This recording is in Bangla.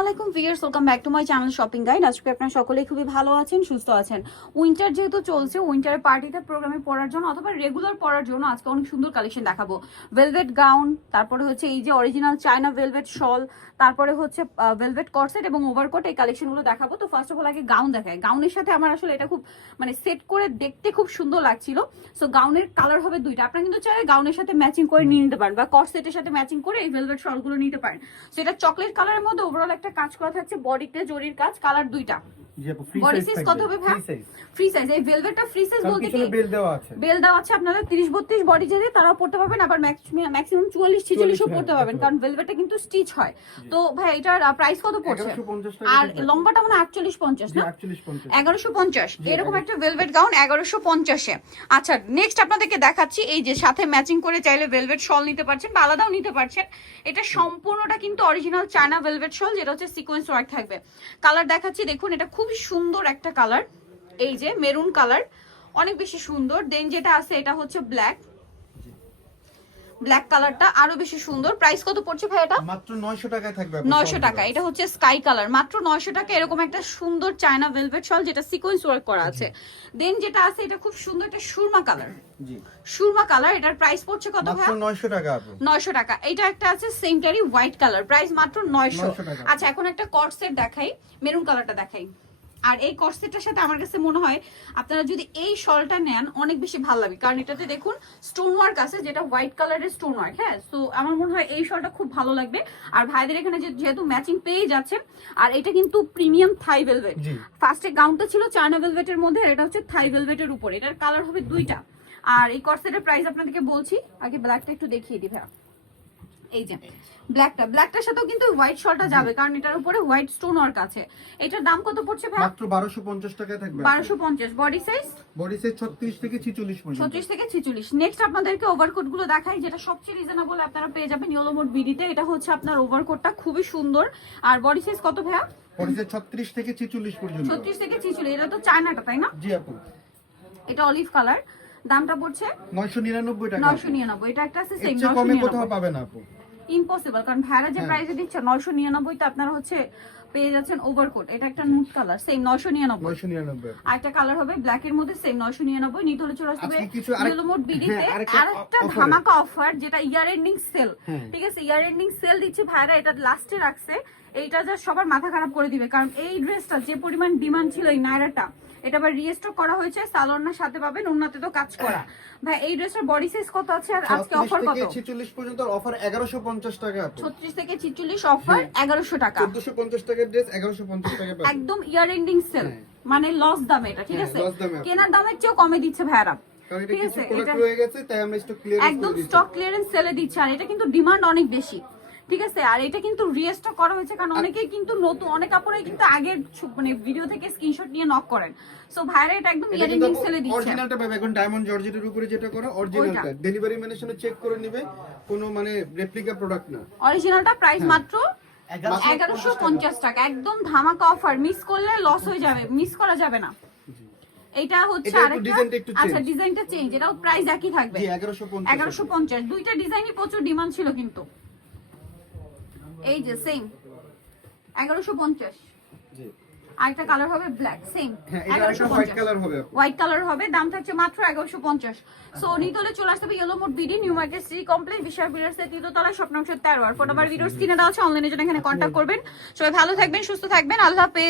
আলাইকুম viewers welcome back to my channel shopping guide. আজকে আপনারা সকলেই খুবই ভালো আছেন, সুস্থ আছেন। উইন্টার যেহেতু চলছে উইন্টারের পার্টিতে প্রোগ্রামে পড়ার জন্য অথবা রেগুলার পড়ার জন্য আজকে অনেক সুন্দর কালেকশন দেখাবো। ভেলভেট গাউন তারপরে হচ্ছে এই যে অরিজিনাল চায়না ভেলভেট শল তারপরে হচ্ছে ভেলভেট কর্সেট এবং ওভারকোট এই কালেকশনগুলো দেখাবো। তো ফার্স্ট অফ অল আগে গাউন দেখায় গাউনের সাথে আমার আসলে এটা খুব মানে সেট করে দেখতে খুব সুন্দর লাগছিল। সো গাউনের কালার হবে দুইটা। আপনারা কিন্তু চাইলে গাউনের সাথে ম্যাচিং করে নিয়ে নিতে পারেন বা কর্সেটের সাথে ম্যাচিং করে এই ভেলভেট শলগুলো নিতে পারেন। সো এটা চকলেট কালারের মধ্যে ওভারঅল একটা কাজ করা থাকছে বডিতে জরির কাজ কালার দুইটা। জি আপু ফ্রি Body সাইজ কত হবে ভাই? ফ্রি সাইজ এই ভেলভেটটা ফ্রি সাইজ বলতে কি? বেল দেওয়া আছে। বেল দেওয়া আছে আপনারা তিরিশ বত্রিশ বডি যেতে তারাও পড়তে পারবেন আবার ম্যাক্সিমাম চুয়াল্লিশ ছিচল্লিশও হ্যাঁ, পড়তে পারবেন কারণ ভেলভেটটা কিন্তু স্টিচ হয়। তো ভাই এটার প্রাইস কত পড়ছে? আর লম্বাটা মানে আটচল্লিশ পঞ্চাশ জি না? 48 50 এগারোশো পঞ্চাশ। জি, এরকম একটা ভেলভেট গাউন আচ্ছা নেক্সট আপনাদেরকে দেখাচ্ছি এই যে সাথে ম্যাচিং করে চাইলে ভেলভেট শল নিতে পারছেন বা আলাদাও নিতে পারছেন। এটা সম্পূর্ণটা কিন্তু অরিজিনাল চায়না ভেলভেট শল যেটা হচ্ছে সিকোয়েন্স ওয়ার্ক থাকবে। কালার দেখাচ্ছি দেখুন এটা খুবই সুন্দর একটা কালার। এই যে মেরুন কালার অনেক বেশি সুন্দর। দেন যেটা আছে এটা হচ্ছে ব্ল্যাক। ব্ল্যাক কালারটা আরও বেশি সুন্দর। প্রাইস কত পড়ছে ভাই এটা? মাত্র 900 টাকায় থাকবে আপু নয়শো সবগুলো। টাকা। এটা হচ্ছে স্কাই কালার। মাত্র নয়শো টাকা এরকম একটা সুন্দর চায়না ভেলভেট শল যেটা সিকোয়েন্স ওয়ার্ক করা আছে। দেন যেটা আছে এটা খুব সুন্দর একটা সুরমা কালার। জি। সুরমা কালার এটার প্রাইস পড়ছে কত মাত্র ভাই 900 টাকা আপু। নয়শো টাকা। এটা একটা আছে সেমটারি হোয়াইট কালার। প্রাইস মাত্র নয়শো। 900 আচ্ছা এখন একটা কটসেট দেখাই। মেরুন কালারটা দেখাই। আর এই কটসেটটার সাথে আমার কাছে মনে হয় আপনারা যদি এই শলটা নেন অনেক বেশি ভালো লাগবে। কারণ এটাতে দেখুন স্টোন ওয়ার্ক আছে যেটা হোয়াইট কালারের স্টোন ওয়ার্ক হ্যাঁ? তো আমার মনে হয় এই শলটা খুব ভালো লাগবে। আর ভাইদের এখানে যে- যেহেতু ম্যাচিং পেয়ে যাচ্ছে আর এটা কিন্তু প্রিমিয়াম থাই ভেলভেট ফার্স্টে গাউনটা ছিল চায়না ভেলভেটের মধ্যে আর এটা হচ্ছে থাই ভেলভেটের উপর। এটার কালার হবে দুইটা। আর এই কটসেটের প্রাইস আপনাদেরকে বলছি আগে ব্ল্যাকটা একটু দেখিয়ে দিই ভাইয়া। এই যে ব্ল্যাকটা ব্ল্যাকটার সাথেও কিন্তু হোয়াইট শলটা যাবে কারণ এটার উপরে হোয়াইট স্টোন ওয়ার্ক আছে। এটার দাম কত পড়ছে ভাই? মাত্র 1250 টাকায় থাকবে। বারোশো পঞ্চাশ। বডি সাইজ বডি সাইজ 36 থেকে 46 পর্যন্ত। ছত্রিশ থেকে ছিচল্লিশ। নেক্সট আপনাদেরকে ওভারকোটগুলো দেখাই যেটা সবচেয়ে রিজনেবল আপনারা পেয়ে যাবেন ইয়েলো মোড বিডিতে। এটা হচ্ছে আপনার ওভারকোটটা খুবই সুন্দর। আর বডি সাইজ কত ভাইয়া? বডি সাইজ 36 থেকে 46 পর্যন্ত। ছত্রিশ থেকে ছিচল্লিশ এটা তো চায়নাটা তাই না? জি আপু। এটা অলিভ কালার দামটা পড়ছে? 999 টাকা। নয়শো নিরানব্বই এটা একটা আছে সেম চেয়ে নয়শো কমে কোথাও পাবেন আপু। ইম্পসিবল কারণ ভাইরা যে হ্যাঁ। প্রাইসে দিচ্ছে নয়শো নিরানব্বই তো আপনারা হচ্ছে পেয়ে যাচ্ছেন ওভারকোট এটা একটা নুট কালার সেম নয়শো নিরানব্বই। 999 আর একটা কালার হবে ব্ল্যাক এর মধ্যে সেম নয়শো নিরানব্বই। নিতে হলে চলে আসবে আজকে মোট বিডিতে হ্যাঁ, আরেকটা আর একটা ধামাকা অফার যেটা ইয়ার এন্ডিং সেল হ্যাঁ। ঠিক আছে ইয়ার এন্ডিং সেল দিচ্ছে ভাইরা এটা লাস্টে রাখছে। এইটা যা সবার মাথা খারাপ করে দিবে কারণ এই ড্রেসটা যে পরিমাণ ডিমান্ড ছিল এই নায়রাটা এটা আবার রিস্টক করা হয়েছে সালোয়ারনার সাথে পাবেন উন্নতে তো কাজ করা। ভাই এই ড্রেসটার বডি সাইজ কত আছে আর আজকে অফার কত? 46 পর্যন্ত অফার 1150 টাকা আপু ছত্রিশ থেকে ছিচল্লিশ অফার এগারোশো টাকা। 1450 টাকার ড্রেস 1150 টাকা পাবেন। একদম ইয়ার এন্ডিং সেল হ্যাঁ। মানে লস দামে এটা ঠিক হ্যাঁ, আছে। কেনার দামের চেয়েও কমে দিচ্ছে ভাইরা ঠিক আছে এটা রয়ে গেছে তাই আমরা স্টক ক্লিয়ার একদম স্টক ক্লিয়ারেন্স সেলে দিচ্ছে আর এটা কিন্তু ডিমান্ড অনেক বেশি। ঠিক আছে আর এটা কিন্তু রিস্টক করা হয়েছে কারণ অনেকেই কিন্তু নতুন অনেক কাপড়ে কিন্তু আগের মানে ভিডিও থেকে স্ক্রিনশট নিয়ে নক করেন। সো ভাইরা এটা একদম ইয়ার সেলে দিচ্ছে। অরিজিনালটা পাবে। এখন ডায়মন্ড জর্জেটের উপরে যেটা করা অরিজিনালটা ডেলিভারি ম্যানের সাথে চেক করে নেবে কোনো মানে রেপ্লিকা প্রোডাক্ট না। অরিজিনালটা প্রাইস হ্যাঁ। মাত্র এগারোশো পঞ্চাশ টাকা। একদম ধামাকা অফার মিস করলে লস হয়ে যাবে। মিস করা যাবে না। এটা হচ্ছে আরেকটা আচ্ছা ডিজাইনটা চেঞ্জ এটাও প্রাইস একই থাকবে। জি 1150 এগারোশো পঞ্চাশ। দুইটা ডিজাইনই প্রচুর ডিমান্ড ছিল কিন্তু। এই যে সেম এগারোশো পঞ্চাশ। জি। আরেকটা কালার হবে ব্ল্যাক সেম হ্যাঁ হোয়াইট কালার হবে। হোয়াইট কালার হবে দাম থাকছে মাত্র এগারোশো পঞ্চাশ। সো নিতলে চলে আসতে হবে yellow mode BD new market city complex বিশাল বিরার্সের তৃতীয়তলা স্বপ্নাংশ তেরো। আর ফোন নাম্বার ভিডিও স্ক্রিনে দেওয়া আছে অনলাইনে জন্য এখানে কন্ট্যাক্ট করবেন। সবাই ভালো থাকবেন সুস্থ থাকবেন আল্লাহ হাফেজ।